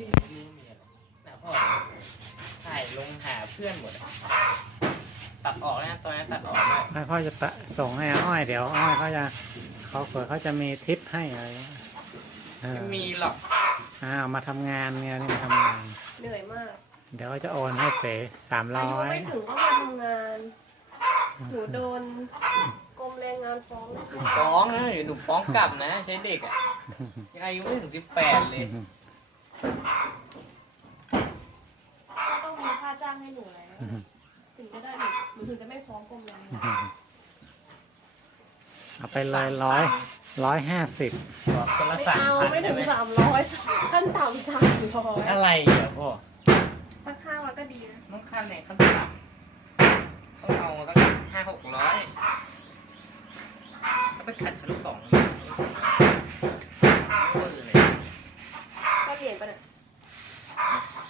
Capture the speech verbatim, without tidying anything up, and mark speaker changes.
Speaker 1: พี่ไม่มีอะไรนะพ่อถ่ายลงหาเพื่อนหมดตัดออกนะตอนนั้นตัดออกเลย
Speaker 2: พ่อจะส่งให้อ้อยเดี๋ยวอ้อยเขาจะเขาเผื่อเขาจะมีทิปให้อะไร
Speaker 1: ไม่มีหรอก
Speaker 2: อ้าวมาทำงานเนี่ยนี่มาทำงาน
Speaker 3: เหนื่อยมาก
Speaker 2: เดี๋ยวจะโอนให้เป๋สามร้อย
Speaker 3: อายุไม่ถึงก็มาทำงานหนูโดนกรมแรงงานฟ้อง
Speaker 1: ฟ้องนะหนูฟ้องกลับนะใช้เด็กอ่ะยังอายุไม่ถึงสิบแปดเลย
Speaker 3: ก็ต้องมีค่าจ้างให้หนูแล้วถึงจะได้หนูหนูถึงจะไม่ฟ้องกรมแรงงาน
Speaker 2: เอาไปเลยร้อยร้อยห้าสิบ
Speaker 1: คนละ
Speaker 3: ไม่
Speaker 1: สาม
Speaker 3: เอา
Speaker 1: พัน
Speaker 3: ไม่ถึงสามร้อยขั้นต่ำสามร้อย
Speaker 1: อะไรอ่ะพ่อ
Speaker 3: สักห้าร้อยก็ดีนะ
Speaker 1: น้องขั้นเนี่ยขั้นต่ำต้องเอาตั้งห้าหกร้อยก็ไปขัดชั้นสอง
Speaker 3: ก็เปลี่ยนไปเนี่ย